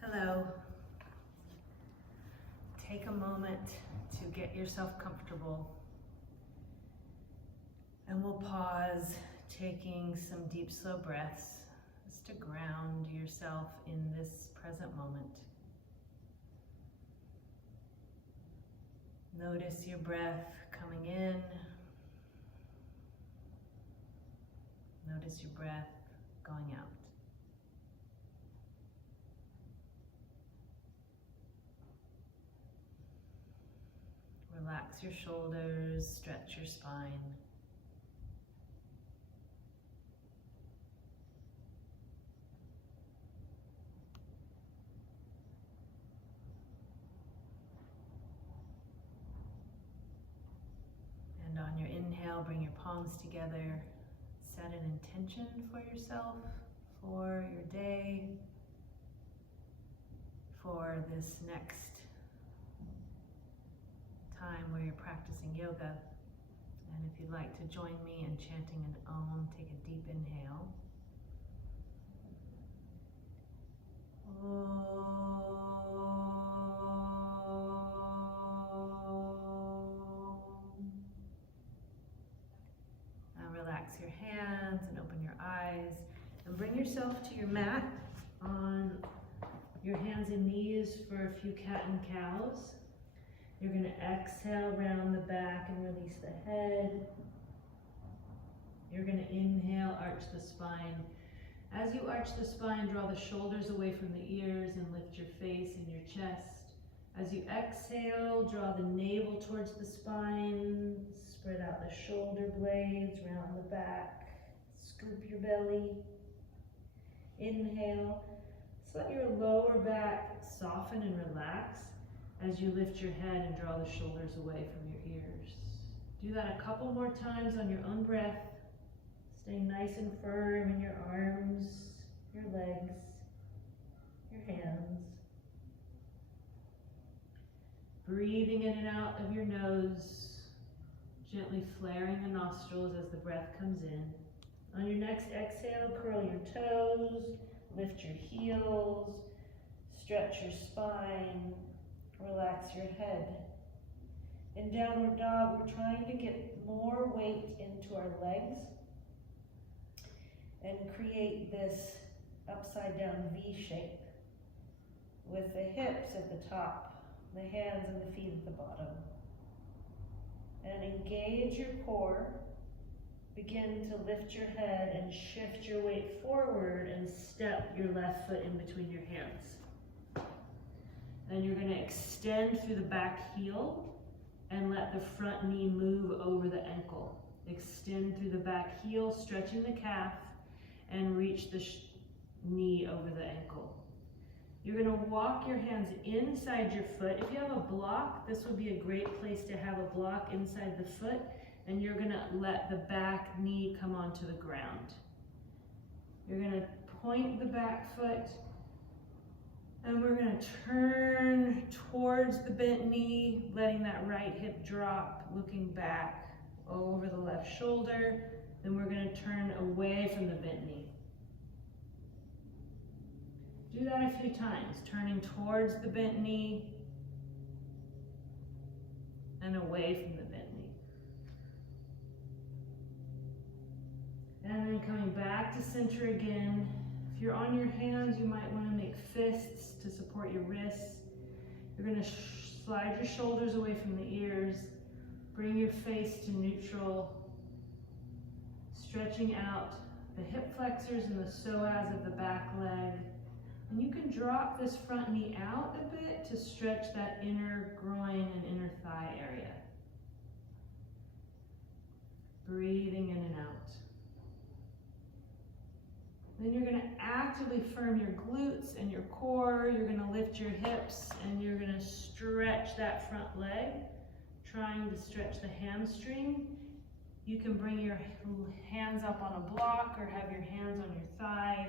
Hello. Take a moment to get yourself comfortable, and we'll pause, taking some deep, slow breaths just to ground yourself in this present moment. Notice your breath coming in. Notice your breath going out. Relax your shoulders, stretch your spine. And on your inhale, bring your palms together. Set an intention for yourself, for your day, for this next time where you're practicing yoga. And if you'd like to join me in chanting an Om, take a deep inhale. Now relax your hands and open your eyes and bring yourself to your mat on your hands and knees for a few cat and cows. You're going to exhale round the back and release the head. You're going to inhale, arch the spine. As you arch the spine, draw the shoulders away from the ears and lift your face and your chest. As you exhale, draw the navel towards the spine. Spread out the shoulder blades, round the back. Scoop your belly. Inhale. Just let your lower back soften and relax as you lift your head and draw the shoulders away from your ears. Do that a couple more times on your own breath. Stay nice and firm in your arms, your legs, your hands. Breathing in and out of your nose, gently flaring the nostrils as the breath comes in. On your next exhale, curl your toes, lift your heels, stretch your spine, relax your head. In downward dog, we're trying to get more weight into our legs and create this upside down V shape with the hips at the top, the hands and the feet at the bottom. And engage your core. Begin to lift your head and shift your weight forward and step your left foot in between your hands. Then you're going to extend through the back heel and let the front knee move over the ankle. Extend through the back heel, stretching the calf, and reach the knee over the ankle. You're going to walk your hands inside your foot. If you have a block, this would be a great place to have a block inside the foot, and you're going to let the back knee come onto the ground. You're going to point the back foot, and we're going to turn towards the bent knee, letting that right hip drop, looking back over the left shoulder. Then we're going to turn away from the bent knee. Do that a few times, turning towards the bent knee and away from the bent knee. And then coming back to center again. If you're on your hands, you might want to make fists to support your wrists. You're going to slide your shoulders away from the ears. Bring your face to neutral. Stretching out the hip flexors and the psoas of the back leg. And you can drop this front knee out a bit to stretch that inner groin and inner thigh area. Breathing in and out. Then you're going to actively firm your glutes and your core. You're going to lift your hips and you're going to stretch that front leg, trying to stretch the hamstring. You can bring your hands up on a block or have your hands on your thigh.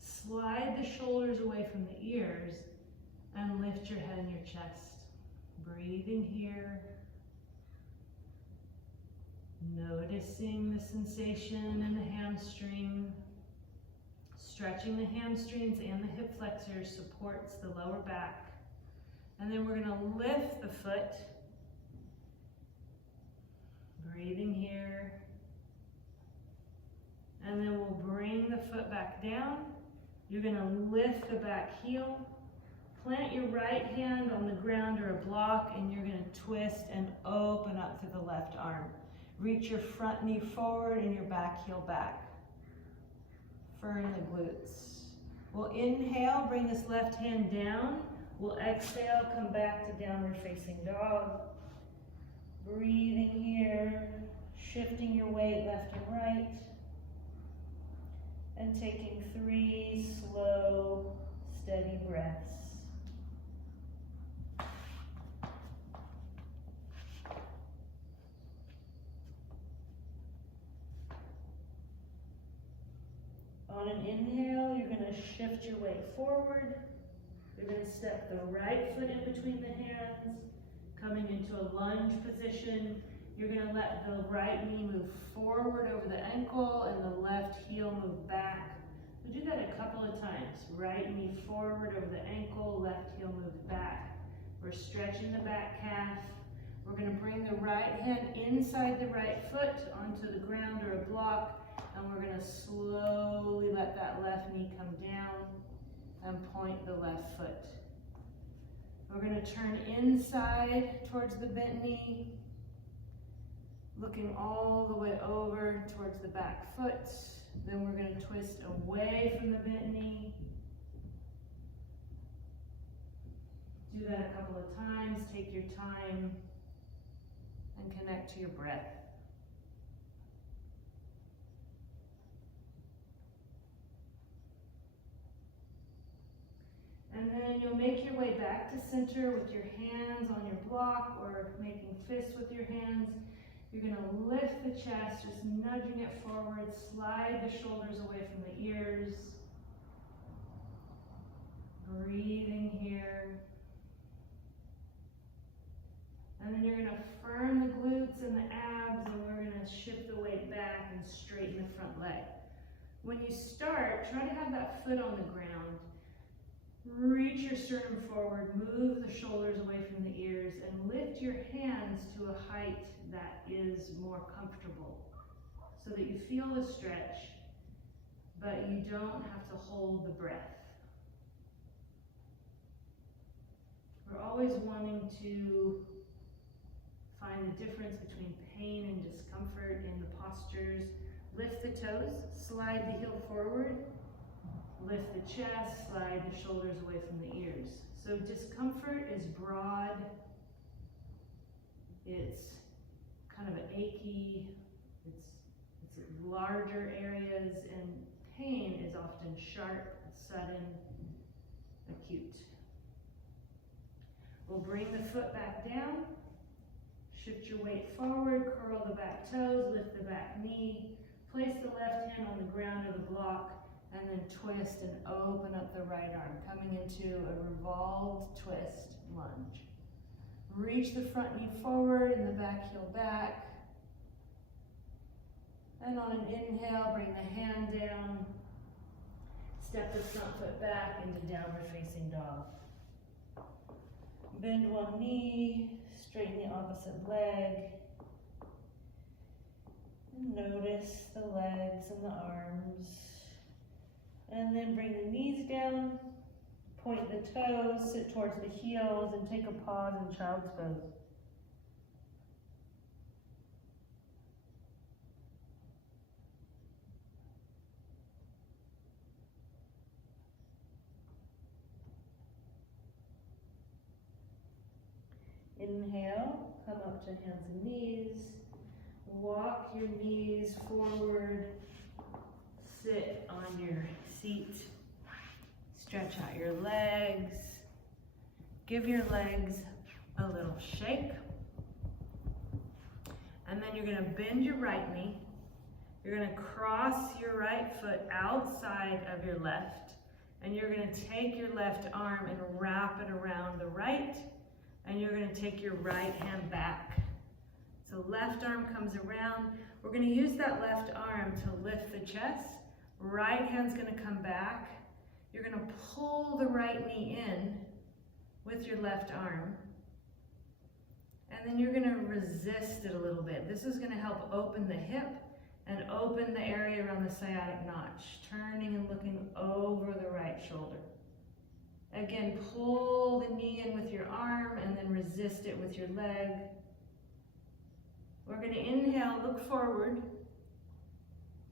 Slide the shoulders away from the ears and lift your head and your chest. Breathing here. Noticing the sensation in the hamstring. Stretching the hamstrings and the hip flexors supports the lower back. And then we're going to lift the foot. Breathing here. And then we'll bring the foot back down. You're going to lift the back heel. Plant your right hand on the ground or a block, and you're going to twist and open up through the left arm. Reach your front knee forward and your back heel back. Firm the glutes. We'll inhale, bring this left hand down. We'll exhale, come back to downward facing dog. Breathing here, shifting your weight left and right. And taking 3 slow, steady breaths. On an inhale, you're going to shift your weight forward. You're going to step the right foot in between the hands, coming into a lunge position. You're going to let the right knee move forward over the ankle and the left heel move back. We'll do that a couple of times. Right knee forward over the ankle, left heel moves back. We're stretching the back calf. We're going to bring the right hand inside the right foot onto the ground or a block. And we're going to slowly let that left knee come down and point the left foot. We're going to turn inside towards the bent knee, looking all the way over towards the back foot. Then we're going to twist away from the bent knee. Do that a couple of times. Take your time and connect to your breath. And then you'll make your way back to center with your hands on your block or making fists with your hands. You're going to lift the chest, just nudging it forward. Slide the shoulders away from the ears. Breathing here. And then you're going to firm the glutes and the abs, and we're going to shift the weight back and straighten the front leg. When you start, try to have that foot on the ground. Reach your sternum forward, move the shoulders away from the ears, and lift your hands to a height that is more comfortable so that you feel the stretch, but you don't have to hold the breath. We're always wanting to find the difference between pain and discomfort in the postures. Lift the toes, slide the heel forward. Lift the chest, slide the shoulders away from the ears. So discomfort is broad. It's kind of achy. It's larger areas, and pain is often sharp, sudden, acute. We'll bring the foot back down. Shift your weight forward, curl the back toes, lift the back knee. Place the left hand on the ground or the block. And then twist and open up the right arm, coming into a revolved twist lunge. Reach the front knee forward and the back heel back. And on an inhale, bring the hand down. Step the front foot back into downward facing dog. Bend one knee, straighten the opposite leg. And notice the legs and the arms. And then bring the knees down, point the toes, sit towards the heels, and take a pause in child's pose. Inhale, come up to hands and knees. Walk your knees forward. Sit on your seat. Stretch out your legs. Give your legs a little shake. And then you're going to bend your right knee. You're going to cross your right foot outside of your left. And you're going to take your left arm and wrap it around the right. And you're going to take your right hand back. So left arm comes around. We're going to use that left arm to lift the chest. Right hand's gonna come back. You're gonna pull the right knee in with your left arm. And then you're gonna resist it a little bit. This is gonna help open the hip and open the area around the sciatic notch, turning and looking over the right shoulder. Again, pull the knee in with your arm and then resist it with your leg. We're gonna inhale, look forward.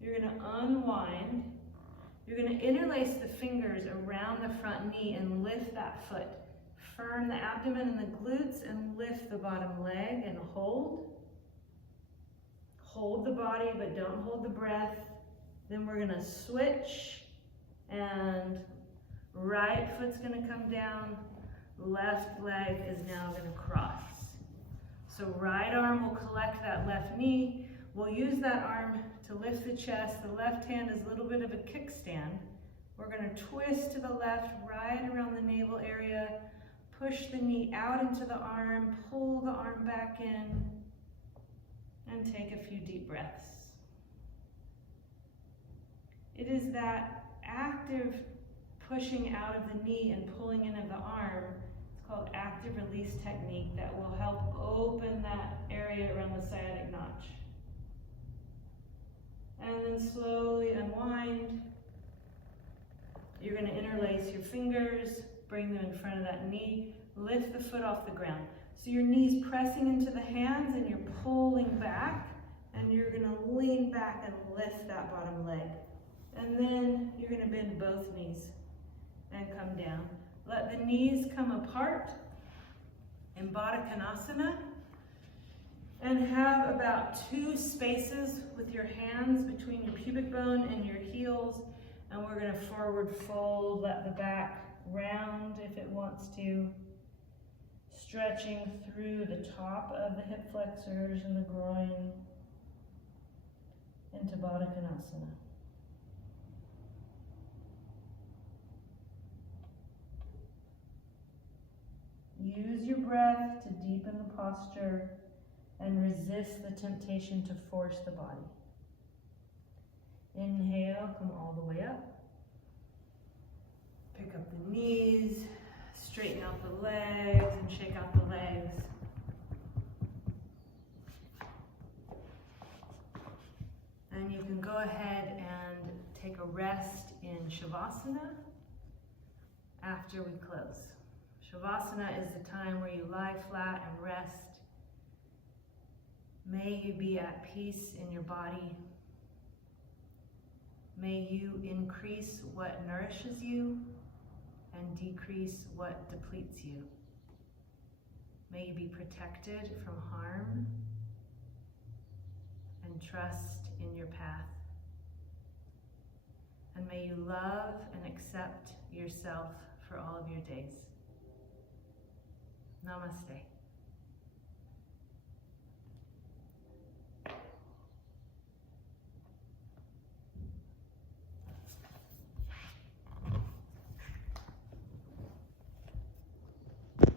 You're gonna unwind. You're gonna interlace the fingers around the front knee and lift that foot. Firm the abdomen and the glutes and lift the bottom leg and hold. Hold the body, but don't hold the breath. Then we're gonna switch, and right foot's gonna come down, left leg is now gonna cross. So right arm will collect that left knee. We'll use that arm to lift the chest. The left hand is a little bit of a kickstand. We're gonna twist to the left, right around the navel area, push the knee out into the arm, pull the arm back in, and take a few deep breaths. It is that active pushing out of the knee and pulling in of the arm, it's called active release technique, that will help open that area around the sciatic notch. And then slowly unwind. You're going to interlace your fingers, bring them in front of that knee, lift the foot off the ground. So your knee's pressing into the hands and you're pulling back, and you're going to lean back and lift that bottom leg. And then you're going to bend both knees and come down. Let the knees come apart in Baddha, and have about 2 spaces with your hands between your pubic bone and your heels. And we're going to forward fold, let the back round if it wants to, stretching through the top of the hip flexors and the groin into Baddha. Use your breath to deepen the posture and resist the temptation to force the body. Inhale, come all the way up. Pick up the knees, straighten out the legs, and shake out the legs. And you can go ahead and take a rest in Savasana after we close. Savasana is the time where you lie flat and rest. May you be at peace in your body. May you increase what nourishes you and decrease what depletes you. May you be protected from harm and trust in your path. And may you love and accept yourself for all of your days. Namaste.